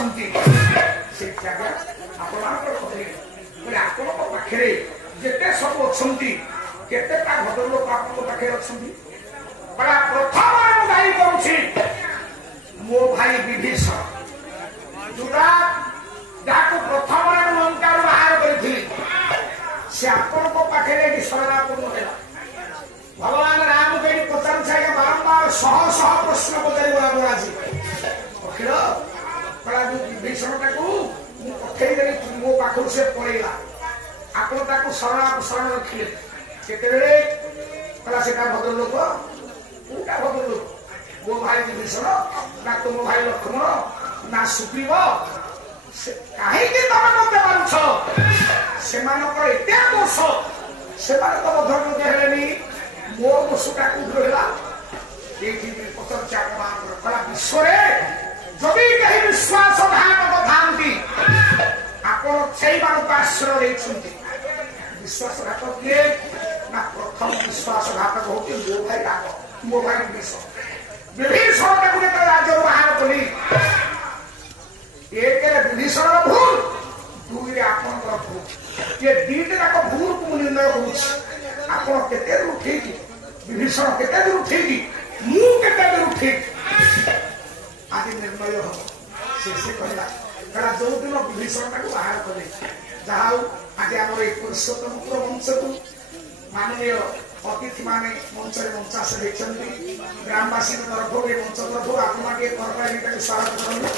ଅଛନ୍ତି ସେ ଜାଗା ଆପଣଙ୍କର କହିଲେ ବୋଲେ ଆପଣଙ୍କ ପାଖରେ ଯେତେ ସବୁ ଅଛନ୍ତି କେତେଟା ଭଦ୍ରଲୋକ ଆପଣଙ୍କ ପାଖରେ ଅଛନ୍ତି ପ୍ରଥମ ମୁଁ ଦାୟୀ କରୁଛି ମୋ ଭାଇ ବିଭୀଷଣ ଯୋଉଟା ଯାହାକୁ ପ୍ରଥମରେ ମୁଁ ଲଙ୍କାରୁ ବାହାର କରିଥିଲି ସେ ଆପଣଙ୍କ ପାଖରେ ଏଠି ଶରଣାପନ୍ନ ହେଲା ଭଗବାନ ରାମ ଏଠି ପଚାରୁଛି ଆଜ୍ଞା ବାରମ୍ବାର ଶହ ଶହ ପ୍ରଶ୍ନ ପଚାରିବ ଆମର ଆଜି ଅଖିଳ କଳା ଯୋଉ ବିଭୀଷଣଟାକୁ ମୁଁ ପଠେଇଦେଲି ମୋ ପାଖରୁ ସେ ପଳେଇଲା ଆପଣ ତାକୁ ଶରଣ ରଖିଲେ କେତେବେଳେ କଳା ସେଟା ଭଦ୍ରଲୋକ କୋଉଟା ଭଦ୍ରଲୋକ ମୋ ଭାଇ ବିଭୀଷଣ ନା ତୁମ ଭାଇ ଲକ୍ଷ୍ମଣ ନା ସୁଗ୍ରୀବ କାହିଁକି ତମେ ମତେ ମାରୁଛ ସେମାନଙ୍କର ଏତେ ଦୋଷ ସେମାନେ ତ ମଧ୍ୟ ହେଲେନି ମୋ ଦୋଷଟା କୋଉଠି ରହିଲା ଏଇଠି ପଚାରୁଛି ଆପଣଙ୍କର କଳା ବିଶ୍ୱରେ ଯଦି କେହି ବିଶ୍ୱାସଘାତକ ଥାନ୍ତି ଆପଣ ସେଇମାନଙ୍କୁ ଆଶ୍ରୟ ଦେଇଛନ୍ତି ବିଶ୍ୱାସଘାତକ କିଏ ନା ପ୍ରଥମ ବିଶ୍ୱାସଘାତକ ହଉଛି ମୋ ଭାଇ ରାମ ମୋ ଭାଇ ବିଭୀଷଣଟାକୁ ଯେତେବେଳେ ରାଜ୍ୟରୁ ବାହାର କଲି ଏକରେ ବିଭୀଷଣର ଭୁଲ ଦୁଇରେ ଆପଣଙ୍କର ଭୁଲ ଏ ଦିଟା ଯାକ ଭୁଲକୁ ମୁଁ ନିର୍ଣ୍ଣୟ କରୁଛି ଆପଣ କେତେ ଦୂର ଠିକ ବିଭୀଷଣ କେତେ ଦୂର ଠିକ ମୁଁ କେତେ ଦୂର ଠିକ ଆଜି ନିର୍ଣ୍ଣୟ ହବ ସେ କହିଲା କାରଣ ଯୋଉଦିନ ବିଭୀଷଣଟାକୁ ବାହାର କଲେ ଯାହା ହଉ ଆଜି ଆମର ଏଇ ପୁରୁଷୋତ୍ତମପୁର ମଞ୍ଚକୁ ମାନନୀୟ ଅତିଥି ମାନେ ମଞ୍ଚରେ ମଞ୍ଚାସ ଦେଇଛନ୍ତି ଗ୍ରାମବାସୀଙ୍କ ତରଫରୁ ଏ ମଞ୍ଚ ତରଫରୁ ଆପଣ ଟିକେ ତରକାରୀ ତାକୁ ସ୍ୱାଗତ କରନ୍ତୁ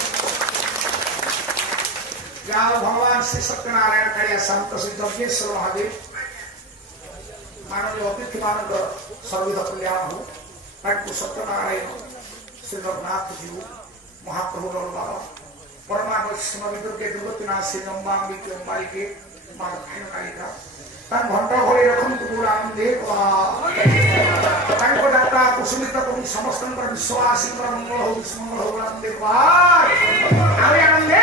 ଯାହା ଭଗବାନ ଶ୍ରୀ ସତ୍ୟନାରାୟଣ କାଳିଆ ଶାନ୍ତ ଶ୍ରୀ ଯଜ୍ଞେଶ୍ୱର ମହାଦେବ ମାନନୀୟ ଅତିଥି ମାନଙ୍କର ସର୍ବିଧ କଲ୍ୟାଣ ହଉ ତାଙ୍କୁ ସତ୍ୟନାରାୟଣ ଶ୍ରୀ ରଘୁନାଥ ଜୀଉ ମହାପ୍ରଭୁ ରଘୁନାଥ ପରମା ବୈଷ୍ଣବ ଦୁର୍गे ଦୁର୍ଗତିନାଶୀ ନମ୍ବାମ୍ବିକେ ଅମ୍ବାଳିକେ ମା ଦକ୍ଷିଣ କାଳିକା ତାଙ୍କ ଘଣ୍ଟ ଘୋଡେଇ ରଖନ୍ତୁ ଆନନ୍ଦେ ତାଙ୍କ ଯାତ୍ରା କୁସୁମିତ କରୁ ସମସ୍ତଙ୍କର ବିଶ୍ୱବାସୀଙ୍କର ମଙ୍ଗଳ ହଉ ବିଷ୍ମଙ୍ଗଳ ହଉ ଆନନ୍ଦେ ଆନନ୍ଦେ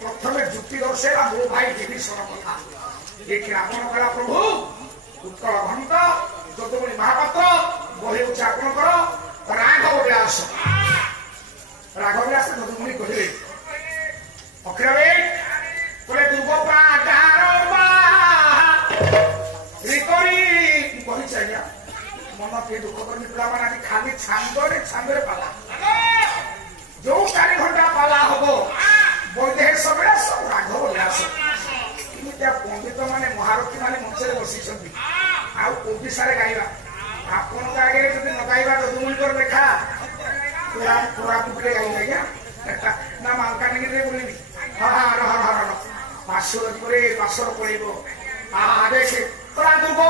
प्रथमे जुक्ति दर्शेगा मो भाई विभीषण कथा देखिए आपण कला प्रभु उत्कल घंट जदुमणि महापात्र बही होची आपणकर राघव व्यास जदुमणि कहले अखिरे कोले दुर्गपा डारबा रिकरी कहि चाहिया मन के दुख करनी पिला माने खाली छांदरे पाला जो 4 घंटा पाला हबो बौद्धे सबे पंडित माने महारथी माने मंचरे बसी आशारे गाइबा आपण आगे जब न गाइबा ददुमणिकर लेखा कोरापुटे गाई आज्ञा ना मालकानगिरी बोलिनी हाँ हाँ पार्श्वर पार्श्वर पड़ो देखे दुर्ग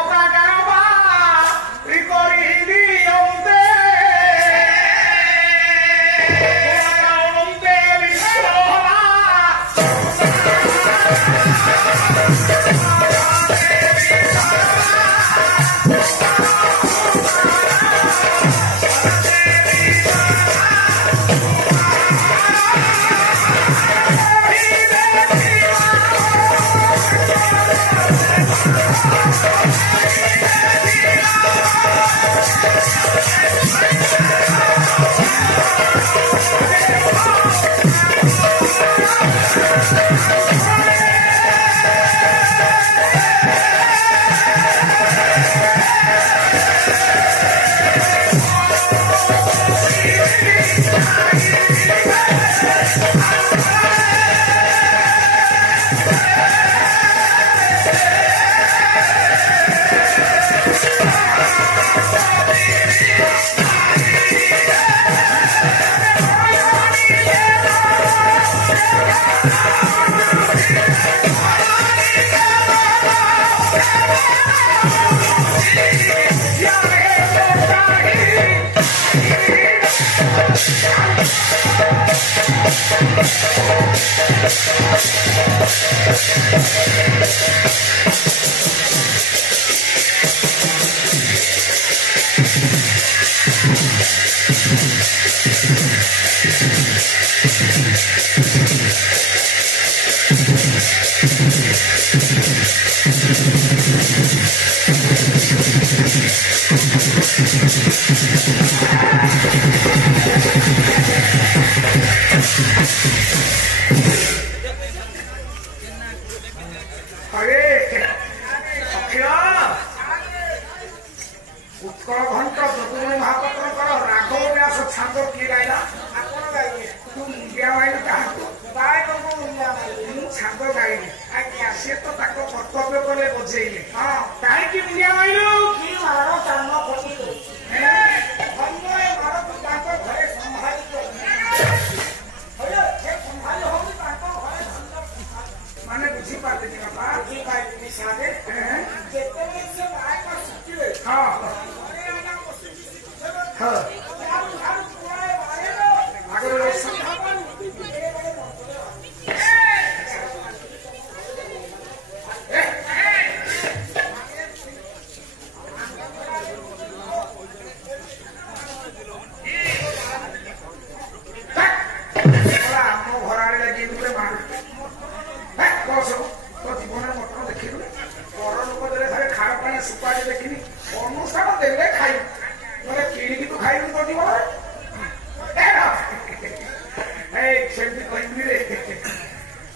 उत्कल घंट ददुमणि महापात्र राघव व्यास छांद किए गाइला तू मुंडिया माइल छांद गाइली सी तो कर्तव्य कले बजेले हाँ कहीं मुंडिया माइल माने बुझीपारे हाँ हाँ सुपारी देखनी अनुष्ठान देले खाई बोले किणी तू खाई तो जीवन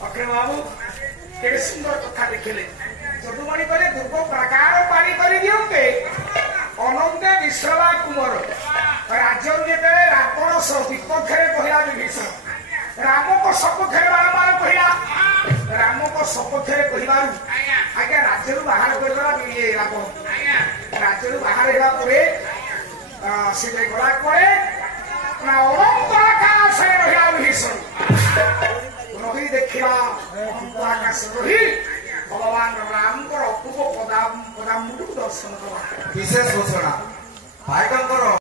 अक्षय बाबू के सुंदर कथा देखिले जदुमणि कले दुर्ग प्रकार पारी कर दियंते अनंत विश्वला कुमार राज्य जेते रावण विपक्ष कहला विभीषण राम को सपक्ष बारंबार कहला राम को सपक्ष कहबार आज्ञा राज्य बाहर करदेला ये रावण राज्य बाहर होला से गला करे ना अनंत आकाश रहा विभीषण रही देखा अनंत आकाश रही भगवान राम को अपूर्व पदाम दर्शन करवा विशेष घोषणा भाई